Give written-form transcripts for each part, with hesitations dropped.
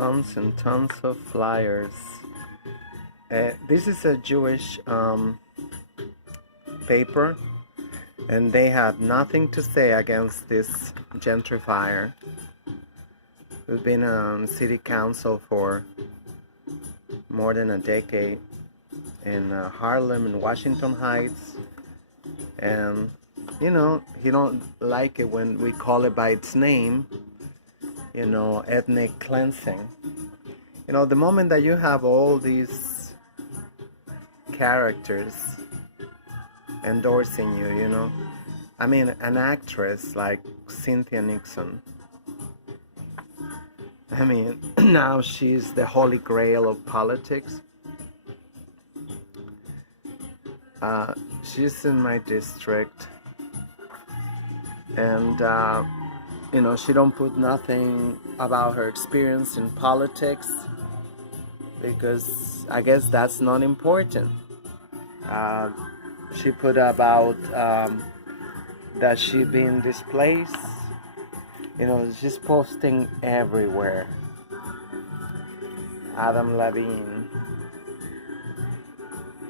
tons and tons of flyers. This is a Jewish paper, and they have nothing to say against this gentrifier who's been on city council for more than a decade in Harlem and Washington Heights. And you know, he don't like it when we call it by its name, you know, ethnic cleansing. You know, the moment that you have all these characters endorsing you, you know, I mean, an actress like Cynthia Nixon, I mean, now she's the holy grail of politics. She's in my district, and you know, she don't put nothing about her experience in politics because I guess that's not important. She put about that she been displaced. You know, she's posting everywhere. Adam Levine,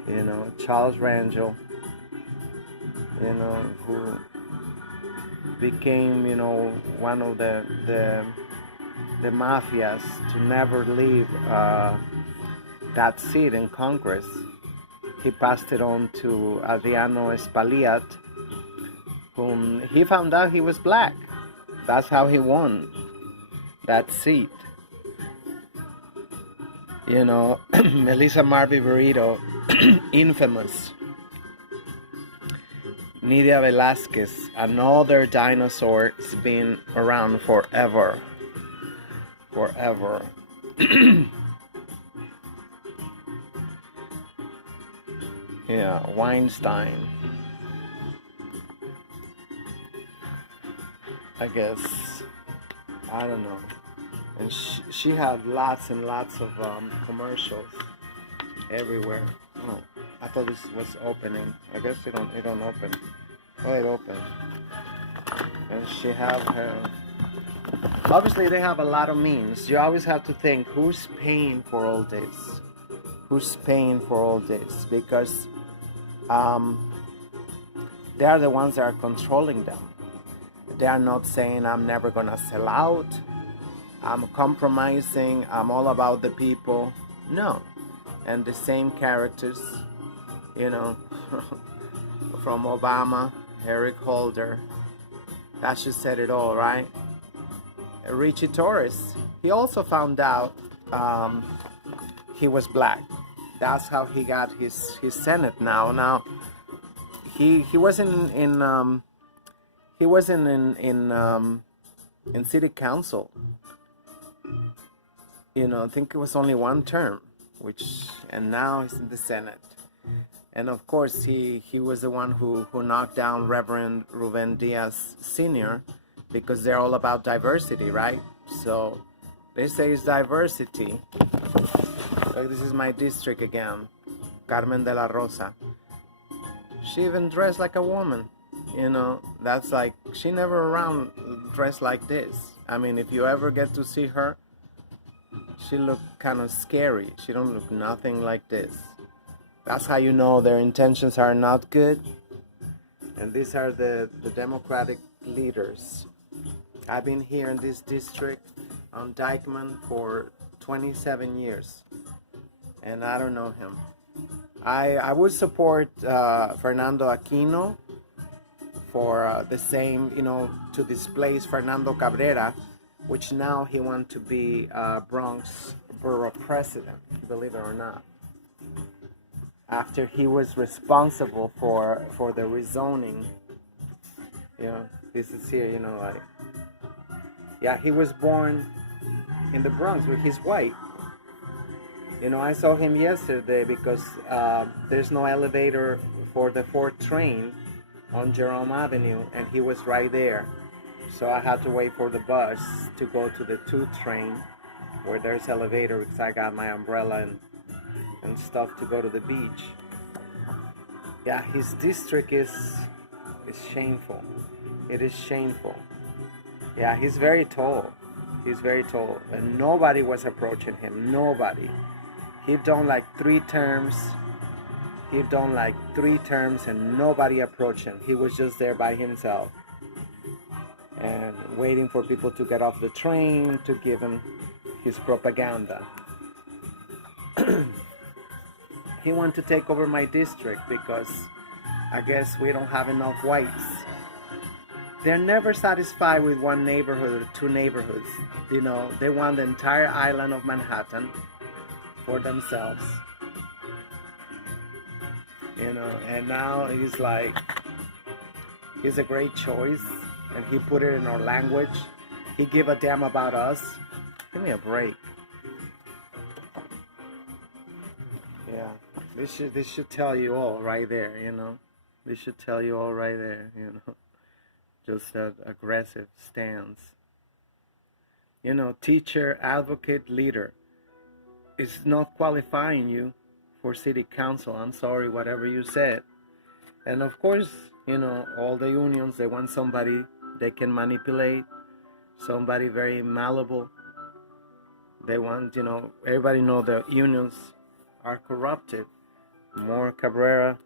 you know, Charles Rangel, you know, who became, you know, one of the mafias to never leave that seat in Congress. He passed it on to Adriano Espaillat, whom he found out he was black. That's how he won that seat. You know, Melissa Marby Burrito, infamous. Nidia Velázquez, another dinosaur, has been around forever. Forever. Yeah, Weinstein. I guess. I don't know. And she had lots and lots of commercials everywhere. Oh, I thought this was opening. I guess it don't open. Oh, it opened. And she have her. Obviously, they have a lot of means. You always have to think, who's paying for all this? Who's paying for all this? Because they are the ones that are controlling them. They are not saying, I'm never gonna sell out, I'm compromising, I'm all about the people. No. And the same characters, you know, from Obama, Eric Holder, that should said it all, right? Richie Torres, he also found out he was black. That's how he got his Senate now. Now, he wasn't in city council. You know, I think it was only one term, and now he's in the Senate. And of course, he was the one who knocked down Reverend Ruben Diaz Sr. because they're all about diversity, right? So they say it's diversity. Like, this is my district again, Carmen de la Rosa. She even dressed like a woman. You know, that's like, she never around dressed like this. I mean, if you ever get to see her, she look kind of scary. She don't look nothing like this. That's how you know their intentions are not good. And these are the Democratic leaders. I've been here in this district on Dyckman for 27 years. And I don't know him. I would support Fernando Aquino for the same, you know, to displace Fernando Cabrera, which now he wants to be Bronx borough president, believe it or not. After he was responsible for the rezoning, you know, this is here, you know, like, yeah, he was born in the Bronx, but he's white. You know, I saw him yesterday because there's no elevator for the 4th train on Jerome Avenue, and he was right there. So I had to wait for the bus to go to the 2 train where there's elevator because I got my umbrella and stuff to go to the beach. Yeah, his district is shameful. It is shameful. Yeah, he's very tall. He's very tall, and nobody was approaching him. Nobody. He'd done like 3 terms. He'd done like 3 terms, and nobody approached him. He was just there by himself, and waiting for people to get off the train to give him his propaganda. He wanted to take over my district because I guess we don't have enough whites. They're never satisfied with one neighborhood or 2 neighborhoods. You know, they want the entire island of Manhattan for themselves. You know, and now he's like, he's a great choice, and he put it in our language. He give a damn about us. Give me a break. Yeah, this should tell you all right there, you know. This should tell you all right there, you know. Just an aggressive stance. You know, teacher, advocate, leader is not qualifying you for city council. I'm sorry, whatever you said. And of course, you know, all the unions, they want somebody they can manipulate, somebody very malleable. They want, you know, everybody know the unions are corrupted. More Cabrera.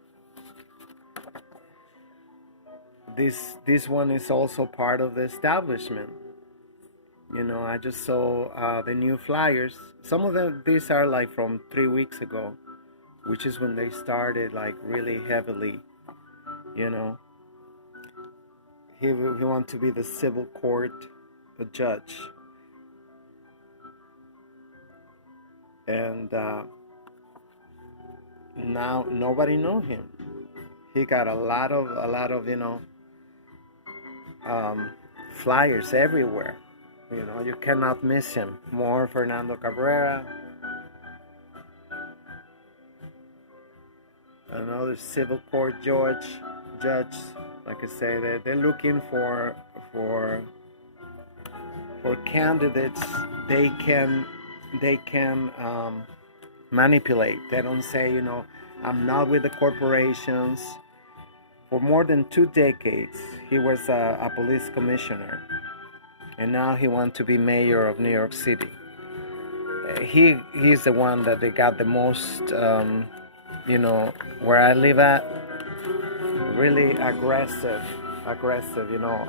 This one is also part of the establishment. You know, I just saw the new flyers. Some of them, these are like from 3 weeks ago, which is when they started like really heavily, you know. He wants to be the civil court, the judge. And now nobody know him. He got a lot of, you know, flyers everywhere. You know, you cannot miss him. More Fernando Cabrera. Another civil court judge. Like I say, they're looking for candidates they can manipulate. They don't say, you know, I'm not with the corporations. For more than 2 decades, he was a police commissioner, and now he wants to be mayor of New York City. He's the one that they got the most, you know, where I live at, really aggressive, you know,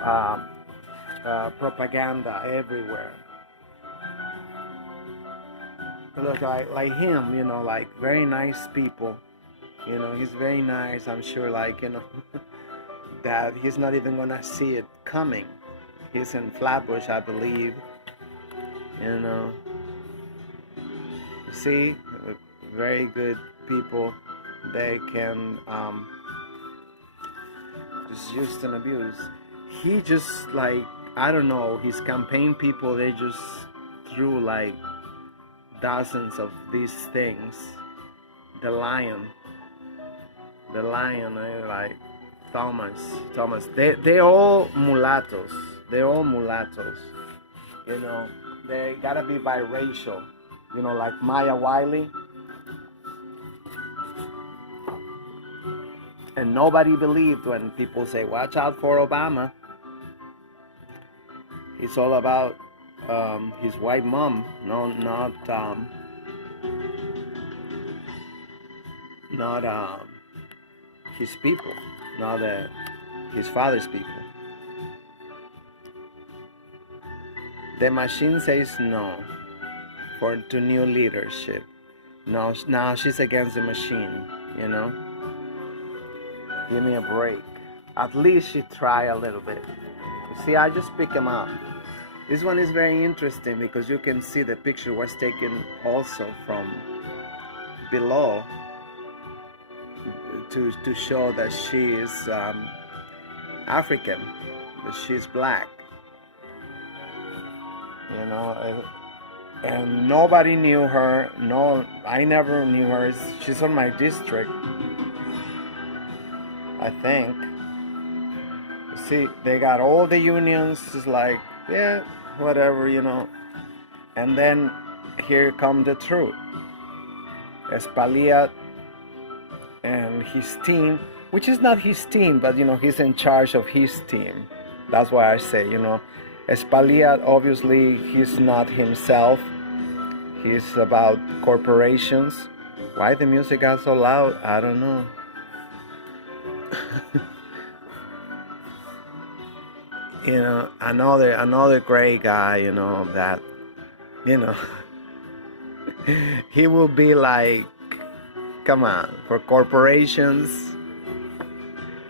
propaganda everywhere. Look, like him, you know, like very nice people. You know, he's very nice. I'm sure, like, you know, that he's not even gonna see it coming. He's in Flatbush, I believe. You know, see, very good people. They can just use and abuse. He just, like, I don't know, his campaign people, they just threw like dozens of these things. The lion, like Thomas. They all mulattoes. They're all mulattoes. You know, they gotta be biracial. You know, like Maya Wiley. And nobody believed when people say, "Watch out for Obama." It's all about his white mom, not his people, not his father's people. The machine says no to new leadership. No, now she's against the machine, you know. Give me a break. At least she try a little bit. You see, I just pick him up. This one is very interesting because you can see the picture was taken also from below to show that she is African, that she's black. You know, and nobody knew her. No, I never knew her. She's on my district, I think. See, they got all the unions. It's like, yeah, whatever, you know. And then here come the truth. Espaillat and his team, which is not his team, but, you know, he's in charge of his team. That's why I say, you know, Espaillat, obviously, he's not himself. He's about corporations. Why the music got so loud? I don't know. Another great guy, that, you know, he will be like, come on, for corporations.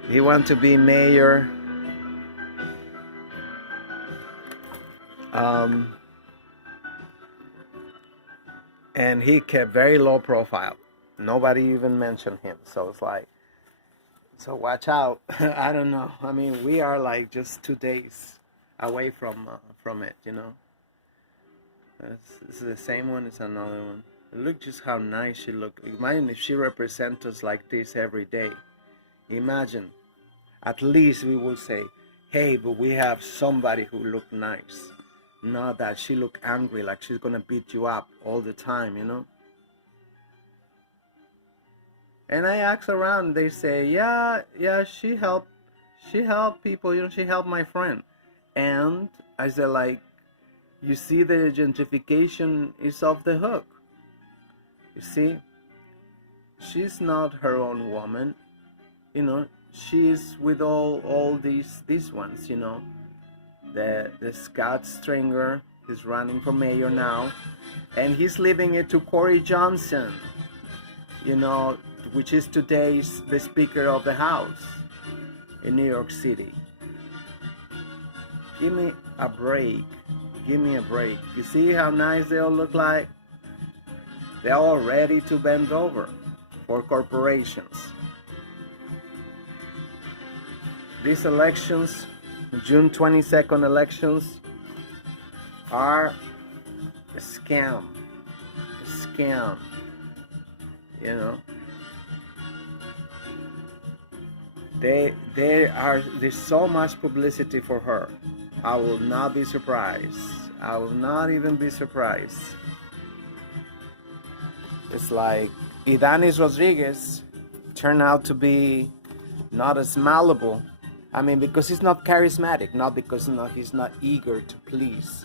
He wants to be mayor. And he kept very low profile. Nobody even mentioned him. So it's like, so watch out. I don't know. I mean, we are like just 2 days away from it, This is the same one. It's another one. Look just how nice she looked. Imagine if she represents us like this every day. Imagine. At least we will say, hey, but we have somebody who look nice. Not that she look angry, like she's gonna beat you up all the time, And I ask around, they say, yeah, she helped people, she helped my friend. And I said, like, you see, the gentrification is off the hook. You see, she's not her own woman, she's with all these ones, the Scott Stringer is running for mayor now, and he's leaving it to Corey Johnson, which is today's the Speaker of the House in New York City. Give me a break. Give me a break. You see how nice they all look like? They're all ready to bend over for corporations. These elections, June 22nd elections, are a scam. A scam. There's so much publicity for her. I will not be surprised. I will not even be surprised. It's like Idanis Rodriguez turned out to be not as malleable. I mean, because he's not charismatic, not because he's not eager to please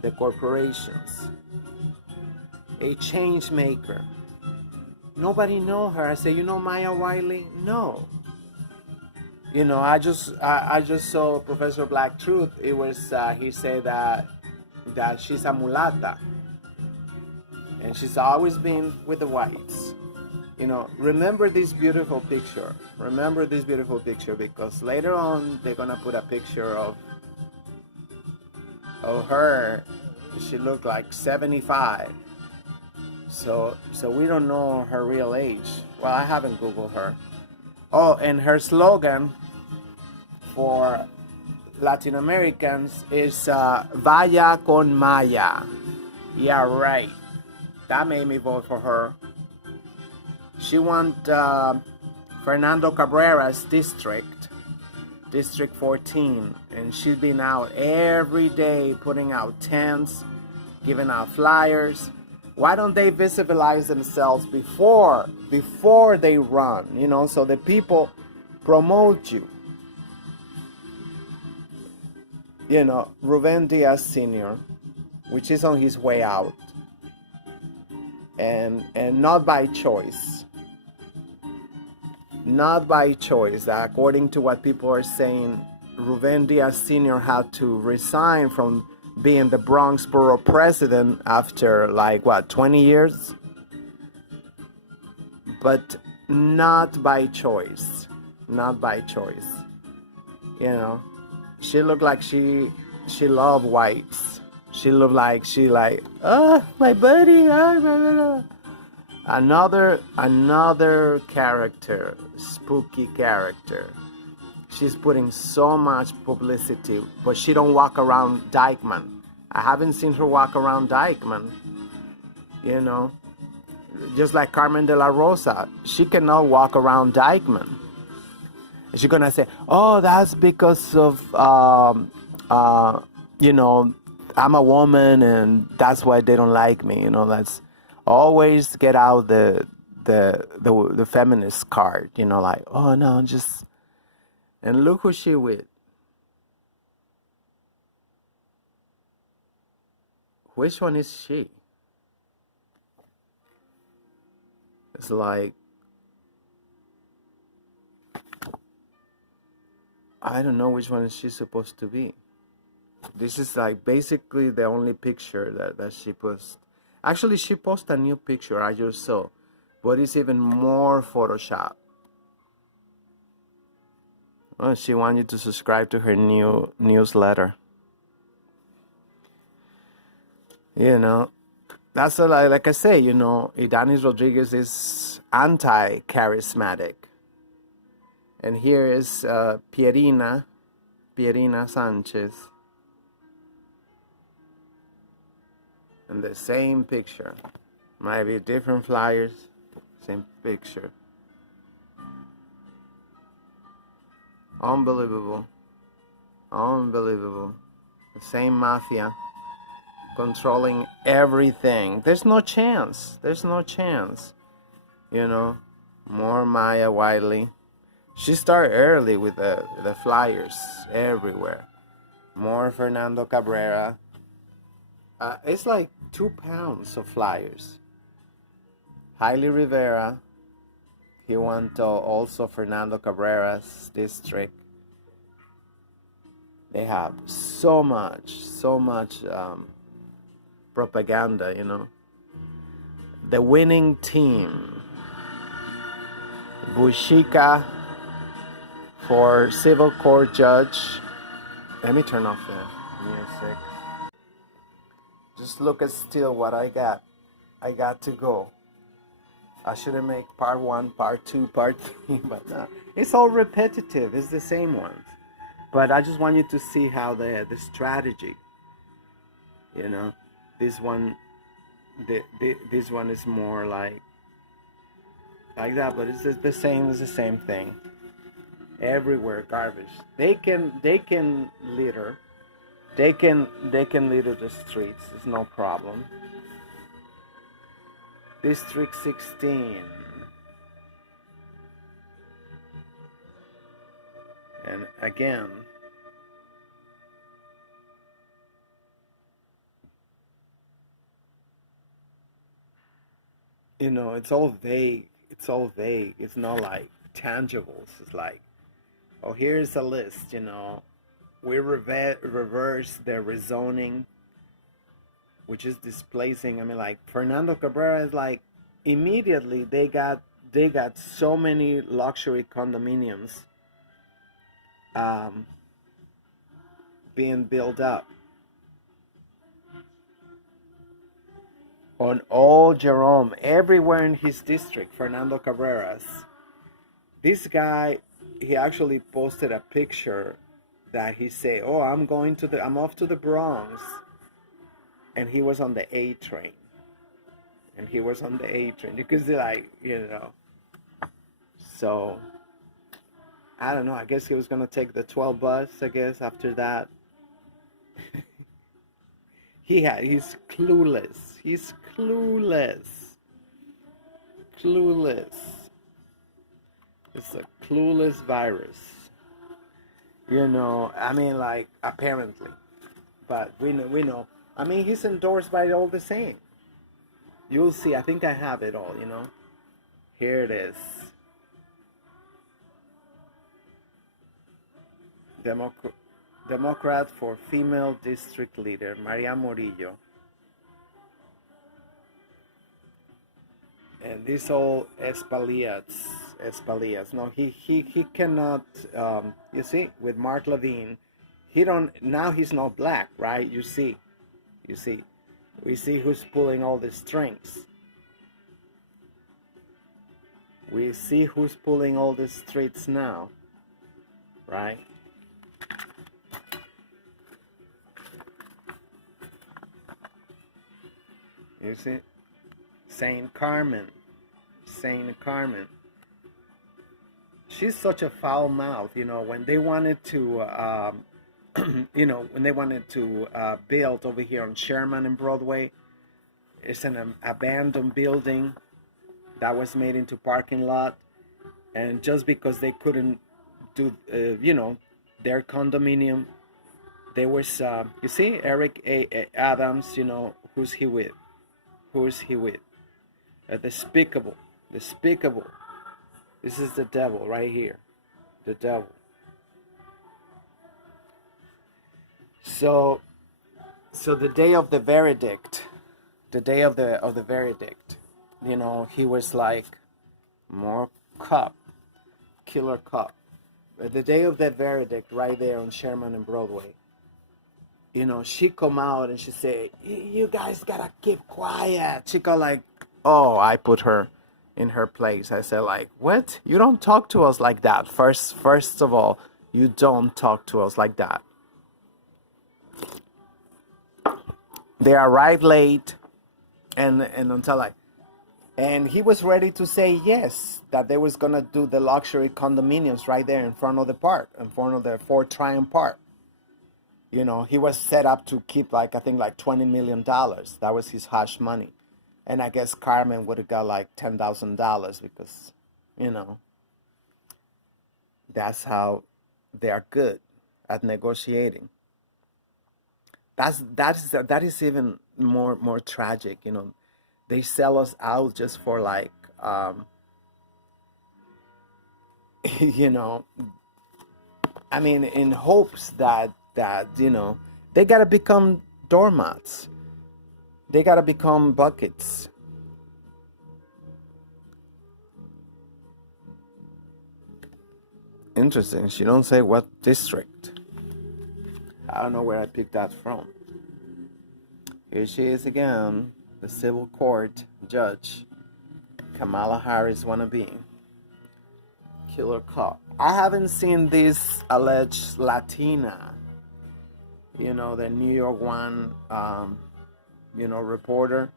the corporations. A change maker. Nobody know her. I say, Maya Wiley? No. I just saw Professor Black Truth. It was he said that she's a mulata, and she's always been with the whites. Remember this beautiful picture. Remember this beautiful picture, because later on they're gonna put a picture of her. She looked like 75. So we don't know her real age. Well, I haven't Googled her. Oh, and her slogan for Latin Americans is Vaya con Maya. Yeah, right. That made me vote for her. She won Fernando Cabrera's district, District 14, and she's been out every day putting out tents, giving out flyers. Why don't they visibilize themselves before they run, so the people promote you? Ruben Diaz Sr., which is on his way out, and not by choice. Not by choice. According to what people are saying, Ruben Diaz Sr. had to resign from being the Bronx Borough president after 20 years? But not by choice. Not by choice. She looked like she loved whites. She looked like my buddy. Another character, spooky character. She's putting so much publicity, but she don't walk around Dykeman. I haven't seen her walk around Dykeman. Just like Carmen de la Rosa, she cannot walk around Dykeman. She's gonna say, "Oh, that's because of I'm a woman, and that's why they don't like me." That's always get out the feminist card. Oh no, just. And look who she with. which one is she? It's like, I don't know which one is she supposed to be. This is like basically the only picture that she posts. Actually, she posted a new picture I just saw, but it's even more Photoshop. Oh, she wants you to subscribe to her new newsletter. You know, that's like I say, you know, Idanis Rodriguez is anti-charismatic. And here is Pierina Sanchez. And the same picture. Might be different flyers, same picture. Unbelievable. Unbelievable. The same mafia controlling everything. There's no chance. There's no chance. You know, more Maya Wiley. She started early with the flyers everywhere. More Fernando Cabrera. It's like 2 pounds of flyers. Hailey Rivera. He went to also Fernando Cabrera's district. They have so much propaganda, you know. The winning team. Bushika for civil court judge. Let me turn off the music. Just look at still what I got. I got to go. I shouldn't make part 1, part 2, part 3, but no. It's all repetitive. It's the same ones. But I just want you to see how the strategy, you know, this one is more like that, but it's just the same. It's the same thing. Everywhere garbage. They can litter. They can litter the streets. It's no problem. District 16. And again, you know, it's all vague. It's all vague. It's not like tangibles. It's like, oh, here's a list, you know. We reverse the rezoning, which is displacing. I mean, like Fernando Cabrera is like, immediately they got so many luxury condominiums being built up on all Jerome, everywhere in his district. Fernando Cabrera's. This guy, he actually posted a picture that he said, "Oh, I'm off to the Bronx," and he was on the A train. And he was on the A train because they're like, you know. So I don't know. I guess he was gonna take the 12 bus. I guess after that, he's clueless. He's clueless. Clueless. It's a clueless virus. You know. I mean, like apparently, but we know. I mean, he's endorsed by all the same. You'll see. I think I have it all. You know. Here it is. Democrat for female district leader, Maria Murillo. And this all Espalias. No, he cannot, you see, with Mark Levine, now he's not black, right? You see. We see who's pulling all the strings. We see who's pulling all the streets now, right? You see? Saint Carmen. She's such a foul mouth, you know, when they wanted to, build over here on Sherman and Broadway. It's an abandoned building that was made into parking lot. And just because they couldn't do, their condominium, there was, you see, Eric Adams, you know, Who's he with? Who's he with? Despicable. Despicable. This is the devil right here. The devil. So the day of the verdict, you know, he was like, more cop, killer cop. But the day of the verdict, right there on Sherman and Broadway, you know, she come out and she say, you guys gotta keep quiet. She go like, oh, I put her in her place. I said like, what? You don't talk to us like that. First of all, you don't talk to us like that. They arrived late, and until like, and he was ready to say yes, that they was gonna do the luxury condominiums right there in front of the park, in front of the Fort Tryon Park. You know, he was set up to keep like, I think like $20 million. That was his hush money. And I guess Carmen would have got like $10,000 because, you know, that's how they are good at negotiating. That is even more tragic, you know. They sell us out just for like, you know, I mean, in hopes that you know, they gotta become doormats. They gotta become buckets. Interesting. She don't say what district. I don't know where I picked that from. Here she is again, the civil court judge, Kamala Harris wannabe, killer cop. I haven't seen this alleged Latina, you know, the New York One, you know, reporter.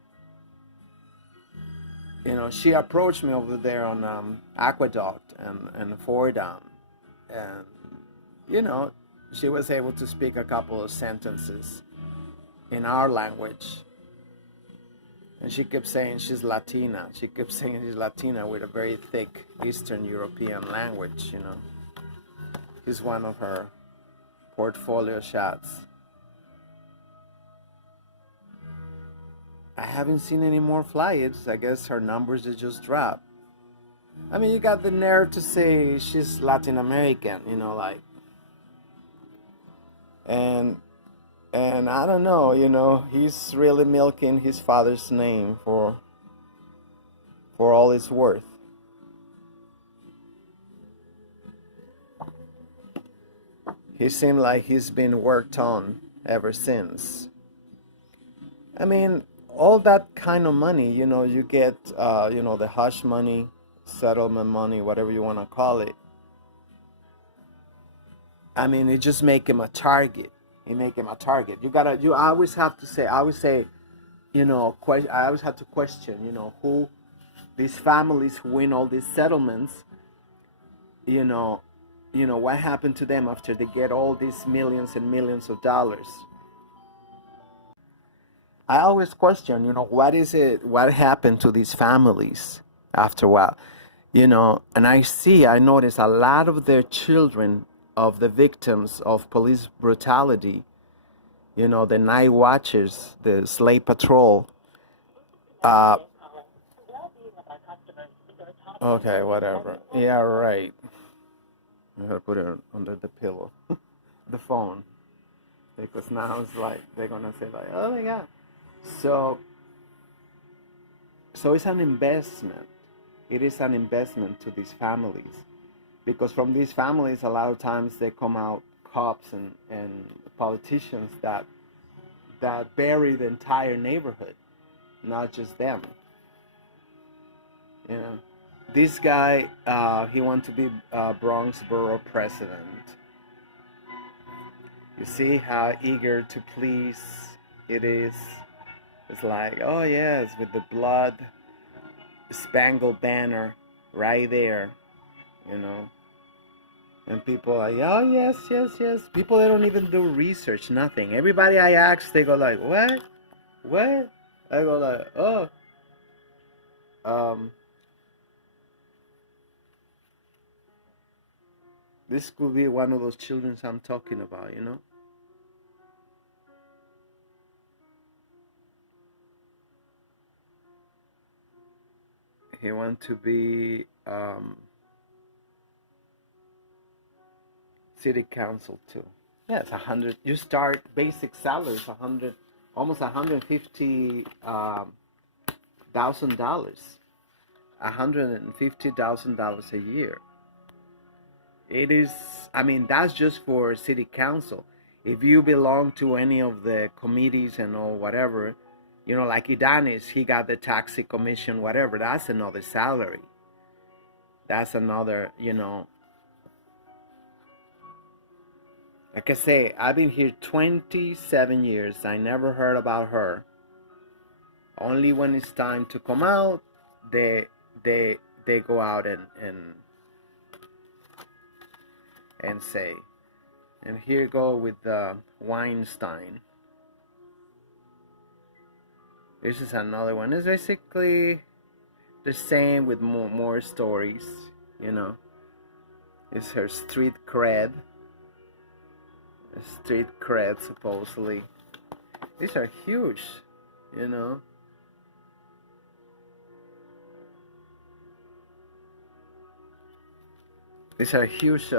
You know, she approached me over there on Aqueduct and Fordham, and you know, she was able to speak a couple of sentences in our language. And she kept saying she's Latina. She kept saying she's Latina with a very thick Eastern European language, you know. It's one of her portfolio shots. I haven't seen any more flyers. I guess her numbers just dropped. I mean, you got the nerve to say she's Latin American, you know, like. And I don't know, you know, he's really milking his father's name for all it's worth. He seemed like he's been worked on ever since. I mean, all that kind of money, you know, you get, you know, the hush money, settlement money, whatever you want to call it. I mean, it just make him a target. You make him a target. You always have to say, I always say, you know, I always have to question, you know, who these families who win all these settlements, you know, what happened to them after they get all these millions and millions of dollars. I always question, you know, what happened to these families after a while, you know, and I notice a lot of their children of the victims of police brutality, you know, the night watchers, the slave patrol. Okay, whatever. Yeah, right. I gotta put it under the pillow, the phone, because now it's like they're gonna say like, oh my God. So it's an investment. It is an investment to these families, because from these families, a lot of times they come out cops and politicians that bury the entire neighborhood, not just them. You know, this guy, he wanted to be Bronx Borough president. You see how eager to please it is. It's like, oh yes, with the blood spangled banner right there, you know. And people are like, oh yes, yes, yes. People, they don't even do research, nothing. Everybody I ask, they go like, what? What? I go like, oh. This could be one of those children I'm talking about, you know. he want to be city council too. Yeah, it's 100. You start basic salary is 100, almost $150,000. $150,000 a year. It is. I mean, that's just for city council. If you belong to any of the committees and all whatever, you know, like Idanis, he got the taxi commission, whatever. That's another salary. That's another, you know. Like I say, I've been here 27 years. I never heard about her. Only when it's time to come out, they go out and say. And here go with Weinstein. This is another one. It's basically the same with more stories, you know. It's her street cred. Street cred, supposedly. These are huge, you know. These are huge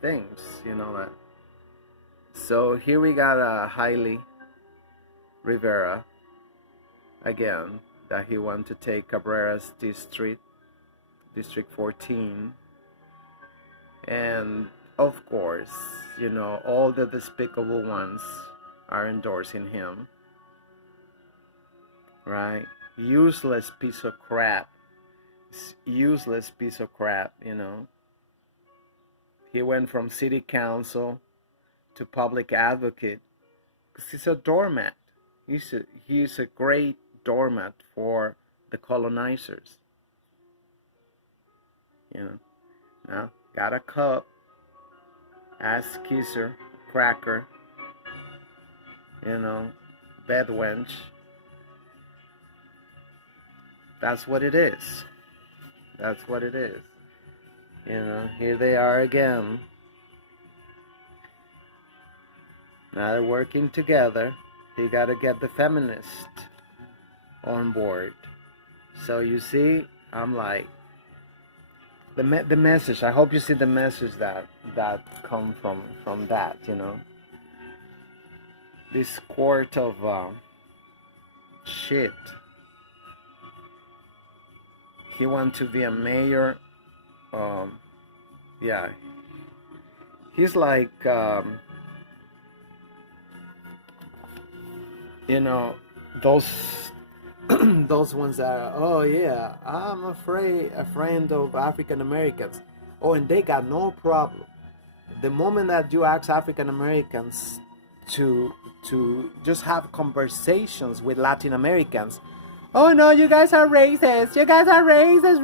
things, you know that. So here we got Hailey Rivera again, that he wanted to take Cabrera's District 14, and of course, you know, all the despicable ones are endorsing him, right? Useless piece of crap, you know. He went from city council to public advocate because he's a doormat. He's a great doormat for the colonizers. You know, now got a cup, ass kisser, cracker, you know, bed wench. That's what it is. That's what it is. You know, here they are again. Now they're working together. You gotta get the feminist on board. So you see, I'm like, the message. I hope you see the message that come from that. You know, this quart of shit. He wants to be a mayor. Yeah, he's like, you know, those those ones that are, oh yeah, I'm a friend of African Americans. Oh, and they got no problem. The moment that you ask African Americans to just have conversations with Latin Americans, oh no, you guys are racist. You guys are racist.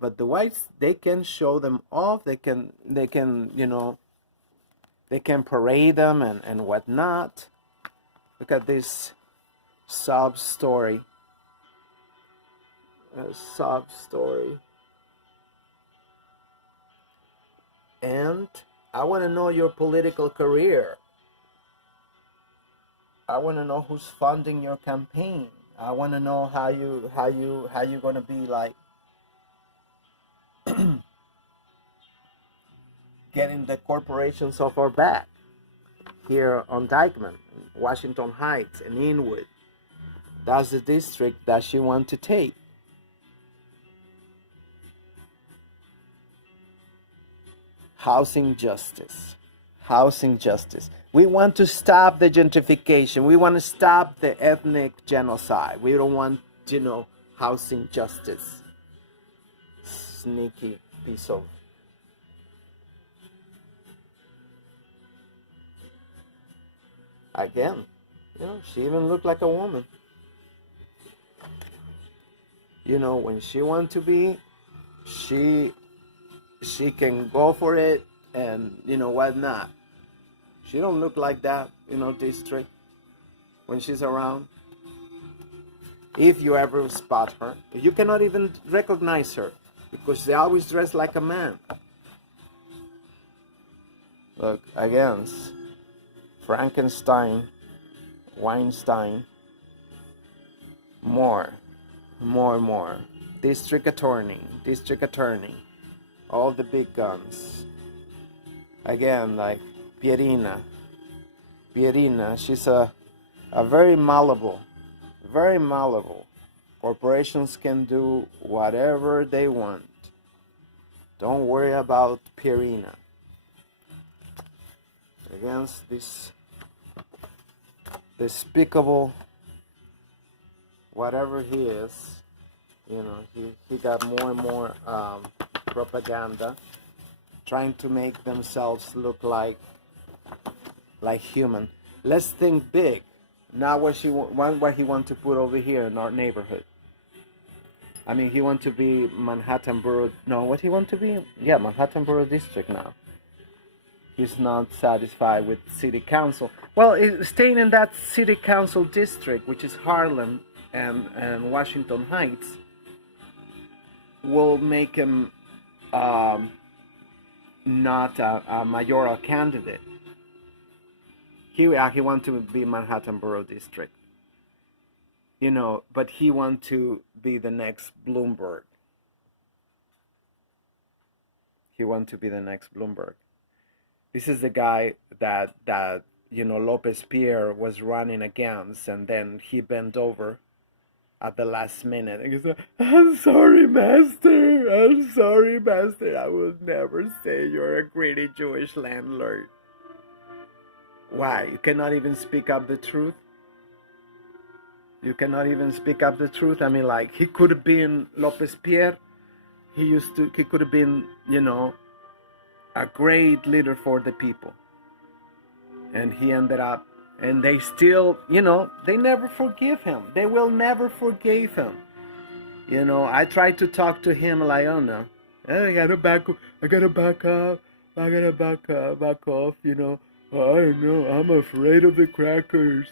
But the whites, they can show them off. They can you know, they can parade them and whatnot. Look at this sob story. And I want to know your political career. I want to know who's funding your campaign. I want to know how you gonna be like getting the corporations off our back here on Dyckman, Washington Heights, and Inwood. That's the district that she wants to take. Housing justice. We want to stop the gentrification. We want to stop the ethnic genocide. We don't want, you know, housing justice. Sneaky piece of... Again, you know, she even looked like a woman. You know, when she wants to be, she can go for it, and you know what not. She don't look like that, you know, district when she's around. If you ever spot her, you cannot even recognize her because they always dress like a man. Look, again, Frankenstein, Weinstein. More, more. District attorney, all the big guns. Again, like Pierina, she's a very malleable, very malleable. Corporations can do whatever they want. Don't worry about Pierina. Against this despicable, whatever he is, he got more and more propaganda, trying to make themselves look like human. Let's think big. Now what he want to put over here in our neighborhood. I mean, he want to be Manhattan Borough. No, what he want to be? Yeah, Manhattan Borough District now. He's not satisfied with city council. Well, staying in that city council district, which is Harlem and Washington Heights, will make him not a mayoral candidate. He want to be Manhattan Borough District, but he want to be the next Bloomberg. This is the guy that Lopez Pierre was running against, and then he bent over at the last minute and he said, I'm sorry, master. I will never say you're a greedy Jewish landlord. Why? You cannot even speak up the truth? I mean, like, he could have been Lopez Pierre. He could have been, a great leader for the people. And he ended up, and they still, they never forgive him. They will never forgive him. I tried to talk to him like, oh no, I gotta back off, I don't know, I'm afraid of the crackers.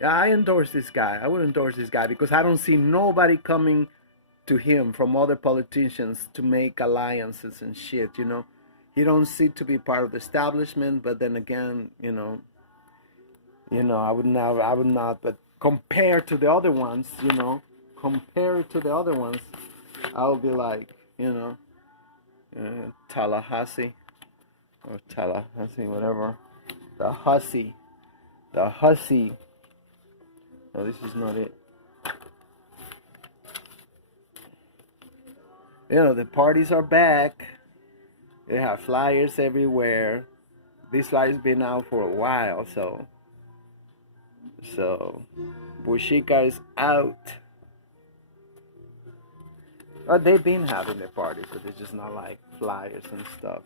Yeah, I endorse this guy. I would endorse this guy because I don't see nobody coming to him from other politicians to make alliances and shit, He don't seem to be part of the establishment, but then again, I would not, but compared to the other ones, I'll be like, Tallahassee, whatever, the hussy. No, this is not it. The parties are back. They have flyers everywhere. This flyer's been out for a while, so Bushika is out. Well, they've been having their parties, but it's just not like flyers and stuff,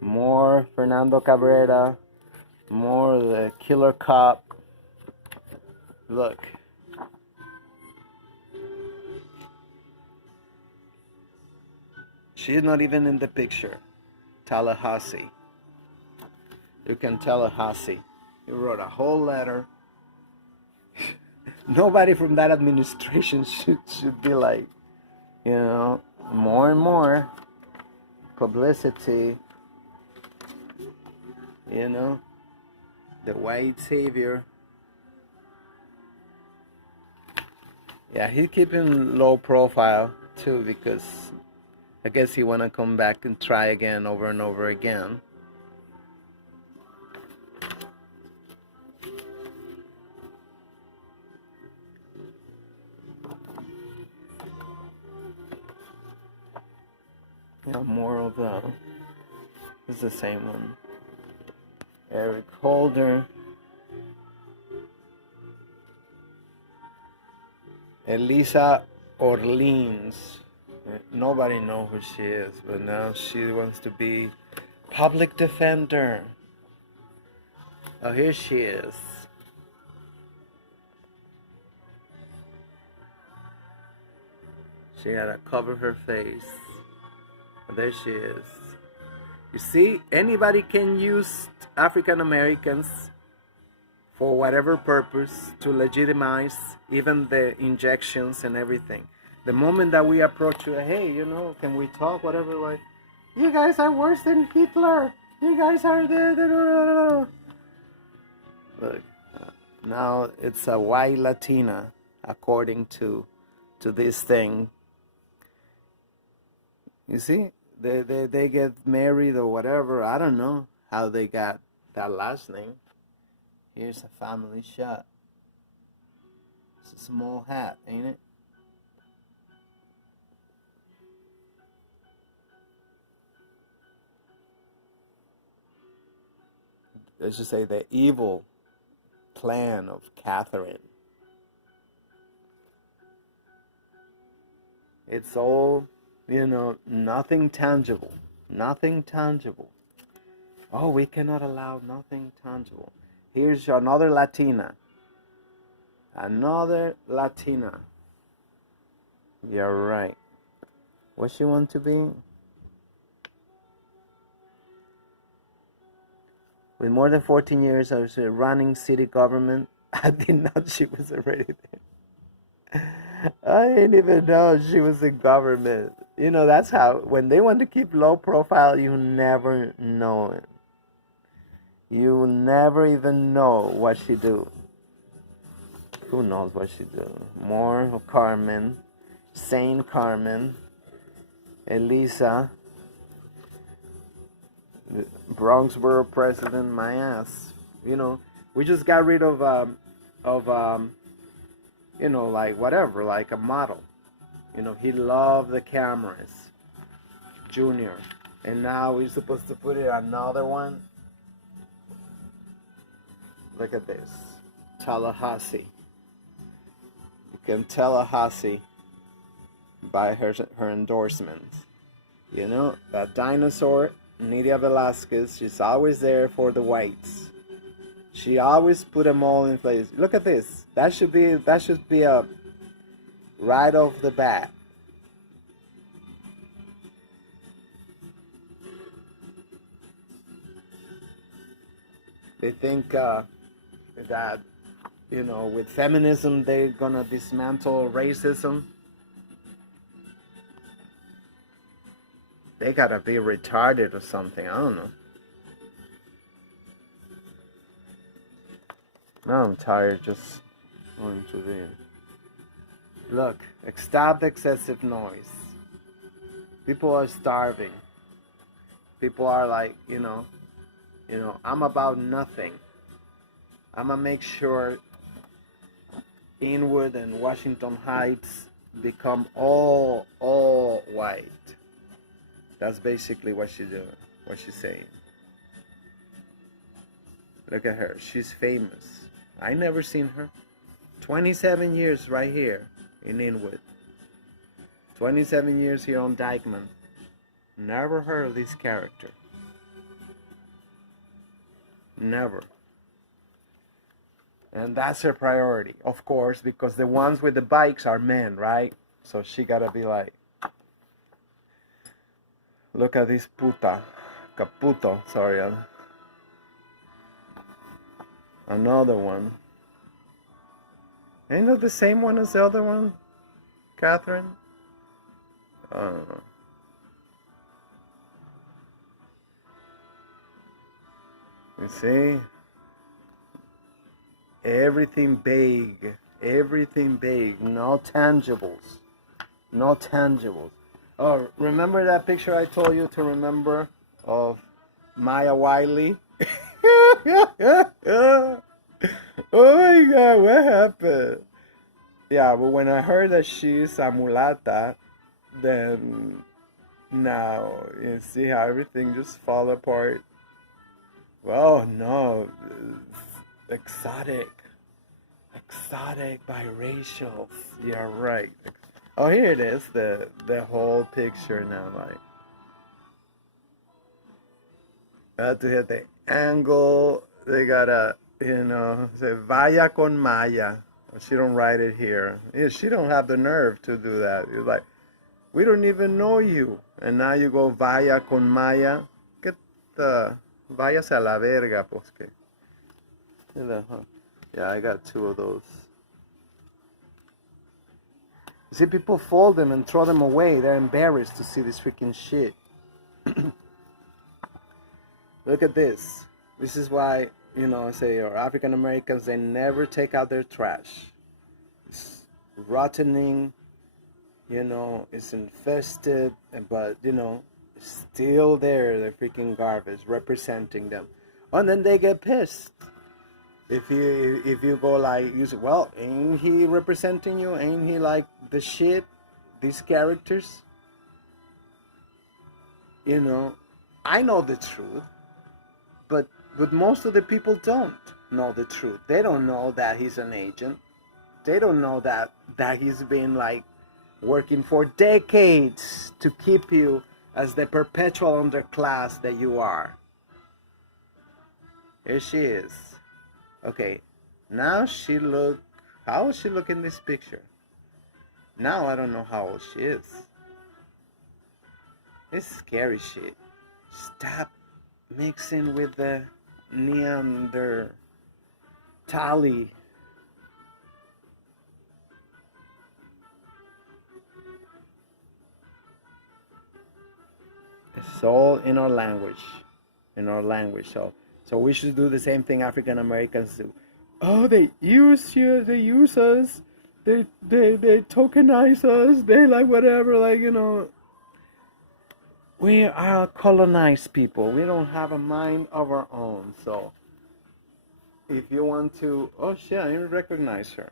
More Fernando Cabrera, more the killer cop. Look. She's not even in the picture. Tallahassee. You can Tallahassee. He wrote a whole letter. Nobody from that administration should be like, more and more publicity. The white savior. Yeah, he's keeping low profile too because I guess he wanna come back and try again over and over again. More of it's the same one. Eric Holder. Elisa Orleans. Nobody knows who she is, but now she wants to be public defender. Oh, here she is. She had to cover her face. There she is. You see, anybody can use African Americans for whatever purpose to legitimize even the injections and everything. The moment that we approach you, hey, can we talk, whatever, like, you guys are worse than Hitler. You guys are there. Look, now it's a white Latina, according to this thing. You see, they get married or whatever. I don't know how they got that last name. Here's a family shot. It's a small hat, ain't it? Let's just say the evil plan of Catherine. It's all, nothing tangible. Nothing tangible. Oh, we cannot allow nothing tangible. Here's another Latina. Another Latina. You're right. What she want to be? With more than 14 years of running city government, I didn't know she was already there. I didn't even know she was in government. That's how, when they want to keep low profile, you never know it. You never even know what she do. Who knows what she do? More of Carmen, Saint Carmen, Elisa, Bronxboro president, my ass. We just got rid of like whatever, like a model. He loved the cameras, Junior, and now we're supposed to put in another one. Look at this, Tallahassee. You can Tallahassee by her endorsement. That dinosaur, Nydia Velázquez, she's always there for the whites. She always put them all in place. Look at this. That should be a right off the bat. They think that with feminism they're gonna dismantle racism. They gotta be retarded or something. I don't know. Now I'm tired just going to the... Look, stop the excessive noise. People are starving. People are like, I'm about nothing. I'm gonna make sure Inwood and Washington Heights become all white. That's basically what she's doing, what she's saying. Look at her. She's famous. I never seen her. 27 years right here in Inwood. 27 years here on Dyckman. Never heard of this character. Never. And that's her priority, of course, because the ones with the bikes are men, right? So she gotta be like, look at this puta. Caputo, sorry. Another one. Ain't that the same one as the other one, Catherine? I don't know. You see? Everything vague. Everything vague. No tangibles. No tangibles. Oh, remember that picture I told you to remember of Maya Wiley? Oh my God, what happened? Yeah, but when I heard that she's a mulata, then now you see how everything just fall apart. Well, no, exotic, biracial. Yeah, right. Oh, here it is, the whole picture now. Like, I have to hit the angle. They gotta, say vaya con Maya. She don't write it here. Yeah, she don't have the nerve to do that. It's like, we don't even know you, and now you go vaya con Maya. Get the vayas a la verga, pues que. Yeah, I got two of those. You see, people fold them and throw them away. They're embarrassed to see this freaking shit. Look at this. This is why, I say, or African Americans, they never take out their trash. It's rotting, it's infested, but, it's still there, the freaking garbage representing them. And then they get pissed. If you go like, you say, well, ain't he representing you? Ain't he like the shit? These characters? I know the truth, but most of the people don't know the truth. They don't know that he's an agent. They don't know that he's been like working for decades to keep you as the perpetual underclass that you are. Here she is. Okay, now how does she look in this picture? Now I don't know how old she is. It's scary shit. Stop mixing with the Neanderthali. It's all in our language. So we should do the same thing African Americans do. Oh, they use you, they use us, they tokenize us, they like whatever, like, we are colonized people. We don't have a mind of our own. So if you want to, oh shit, I didn't recognize her.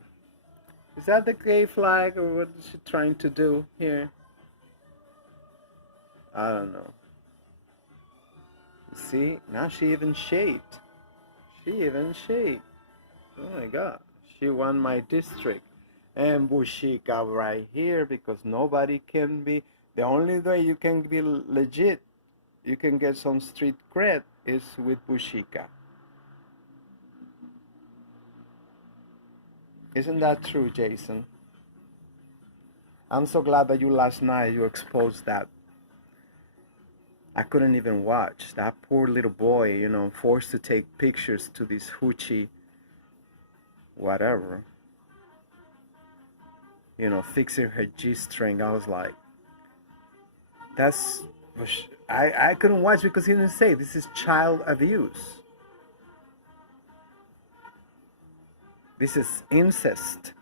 Is that the gay flag, or what is she trying to do here? I don't know. See, now she even shaved. Oh my god. She won my district. And Bushika right here, because nobody can be. The only way you can be legit, you can get some street cred, is with Bushika. Isn't that true, Jason? I'm so glad that last night you exposed that. I couldn't even watch. That poor little boy, forced to take pictures to this hoochie, whatever. Fixing her G-string. I was like, I couldn't watch because he didn't say this is child abuse. This is incest,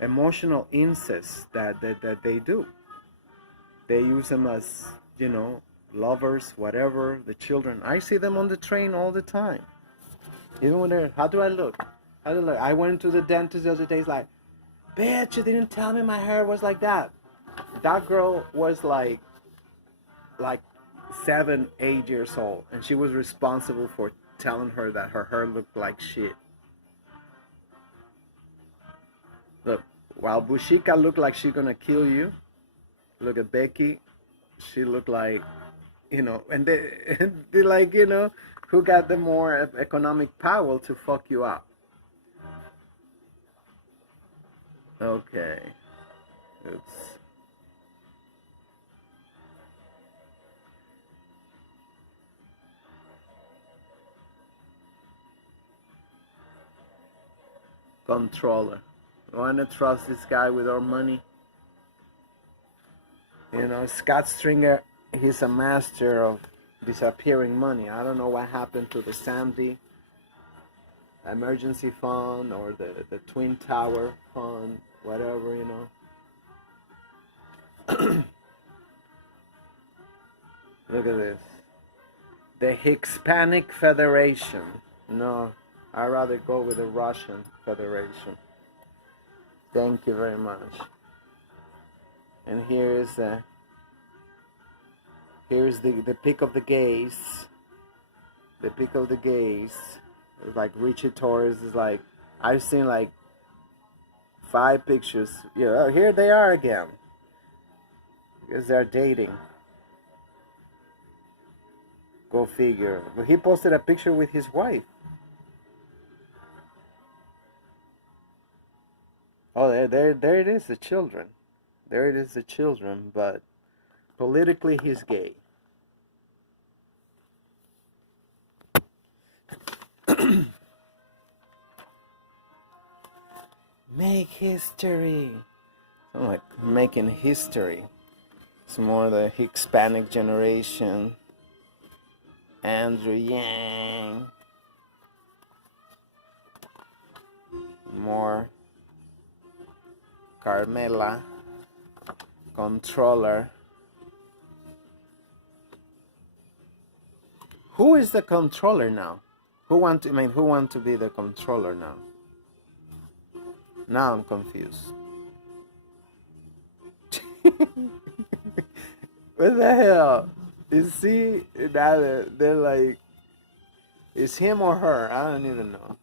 emotional incest that they do. They use them as, lovers, whatever, the children. I see them on the train all the time. Even when they're, how do I look? I went to the dentist the other day, it's like, bitch, you didn't tell me my hair was like that. That girl was like 7, 8 years old, and she was responsible for telling her that her hair looked like shit. Look, while Bushika looked like she's gonna kill you, look at Becky, she looked like, and they like, who got the more economic power to fuck you up. Okay. Oops. Controller. We want to trust this guy with our money. Scott Stringer, he's a master of disappearing money. I don't know what happened to the Sandy emergency fund or the Twin Tower fund, whatever, Look at this. The Hispanic Federation. No, I'd rather go with the Russian Federation. Thank you very much. And here's the pick of the gays. The pick of the gays. It's like Richie Torres is like, I've seen like 5 pictures. Yeah, here they are again. Because they're dating. Go figure. But he posted a picture with his wife. Oh, there it is, the children. There it is, the children, but politically he's gay. Make history. I'm like making history. It's more the Hispanic generation Andrew Yang. More. Carmela. Controller. Who is the controller now? Who want to be the controller now? Now I'm confused. What the hell? You see, they're like, is him or her? I don't even know.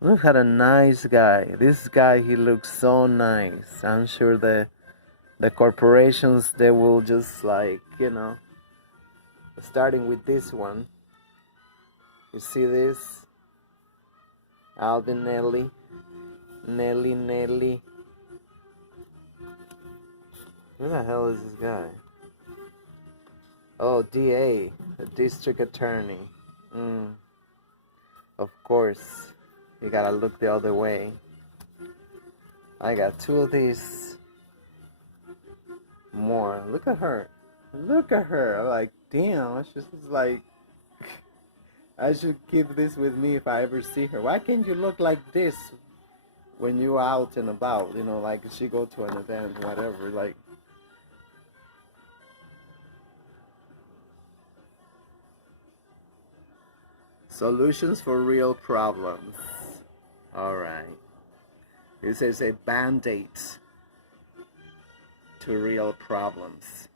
Look at a nice guy. This guy, he looks so nice. I'm sure the corporations, they will just like, starting with this one. You see this? Alvin Nelly. Nelly. Who the hell is this guy? Oh, DA, the district attorney. Of course, you gotta look the other way. I got two of these. More. Look at her. Look at her. I'm like, damn, she's like, I should keep this with me if I ever see her. Why can't you look like this when you're out and about? Like she go to an event, whatever, like. Solutions for real problems. All right. This is a band-aid to real problems.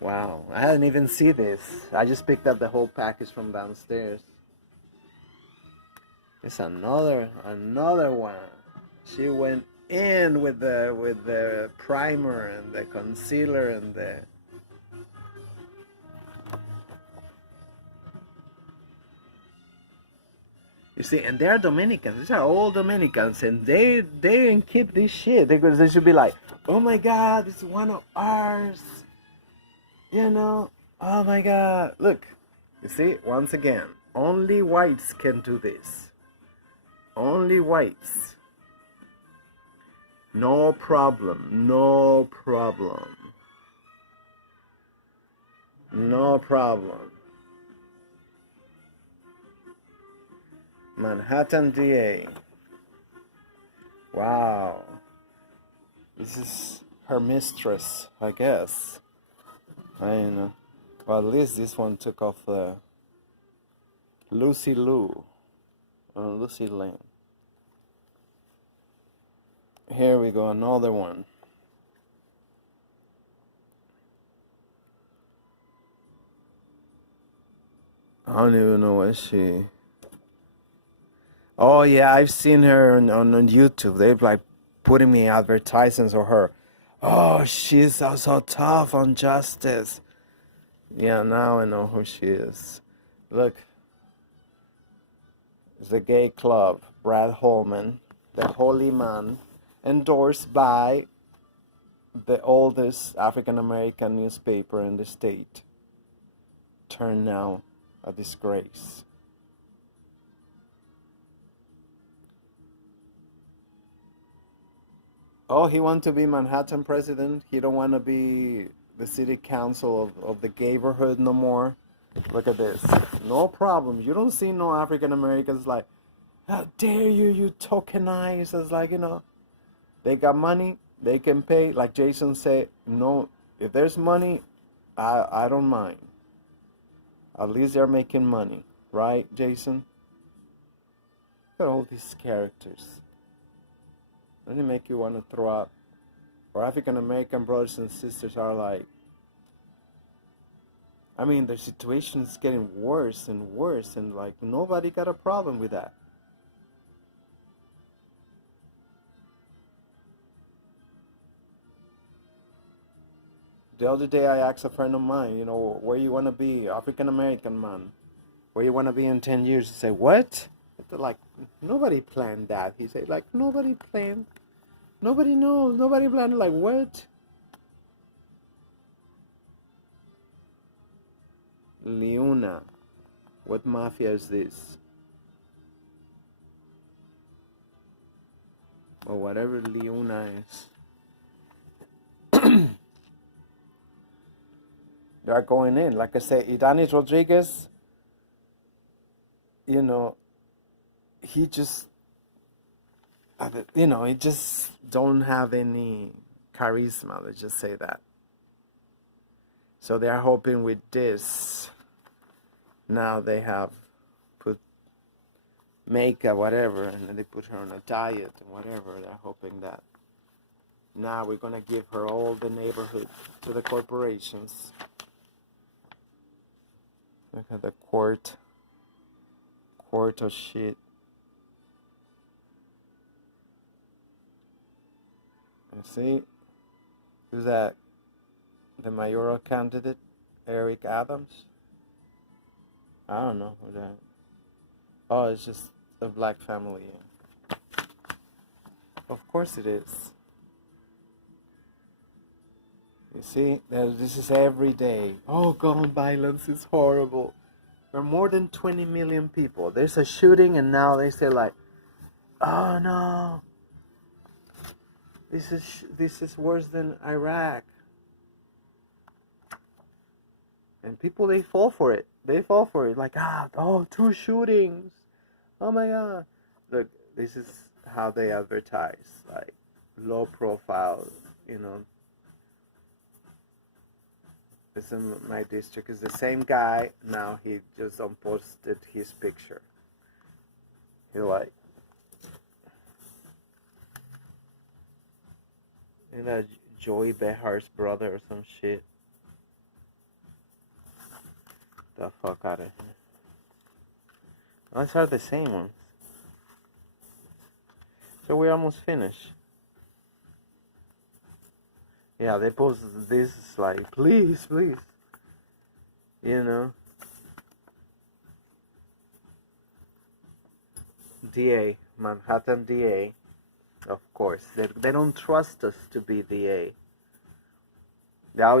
Wow, I hadn't even seen this. I just picked up the whole package from downstairs. It's another one. She went in with the primer and the concealer and the. You see, and they're Dominicans. These are all Dominicans, and they didn't keep this shit. They should be like, oh my God, this is one of ours. Oh my God. Look, you see, once again, only whites can do this. Only whites. No problem. No problem. No problem. Manhattan DA. Wow. This is her mistress, I guess. I don't know. Well, at least this one took off the Lucy Liu. Lucy Lane. Here we go, another one. I don't even know what she. Oh yeah, I've seen her on YouTube. They've like putting me advertisements of her. Oh, she's so tough on justice. Yeah, now I know who she is. Look, it's the gay club, Brad Holman, the holy man, endorsed by the oldest African American newspaper in the state. Turned now a disgrace. Oh, he wants to be Manhattan president. He don't want to be the city council of the neighborhood no more. Look at this. No problem. You don't see no African Americans like, how dare you tokenize. It's like, they got money. They can pay. Like Jason said, no, if there's money, I don't mind. At least they're making money. Right, Jason? Look at all these characters. Doesn't it make you want to throw up? Our African American brothers and sisters are like, I mean, the situation is getting worse and worse, and like nobody got a problem with that. The other day I asked a friend of mine, where you want to be, African American man, where you want to be in 10 years. He said, what? They're like, nobody planned that. He said, like, nobody planned. Nobody knows. Nobody planned. Like, what? Liuna. What mafia is this? Or whatever Liuna is. They are going in. Like I say, Idanis Rodriguez, you know, he just, he just don't have any charisma. Let's just say that. So they are hoping with this, now they have put makeup, whatever, and then they put her on a diet and whatever. They're hoping that now we're going to give her all the neighborhood to the corporations. Look at the quart of shit. You see? Who's that? The mayoral candidate? Eric Adams? I don't know who that. Oh, it's just a black family. Of course it is. You see, this is every day. Oh, gun violence is horrible. There are more than 20 million people. There's a shooting and now they say like, oh no, this is worse than Iraq. And people, they fall for it. They fall for it. Like, two shootings. Oh my God. Look, this is how they advertise. Like, low profile, This in my district is the same guy. Now he just unposted his picture. He like, Joey Behar's brother or some shit. The fuck out of here. Those are the same ones. So we're almost finished. Yeah, they posted this like, please. DA, Manhattan DA, of course. They don't trust us to be DA.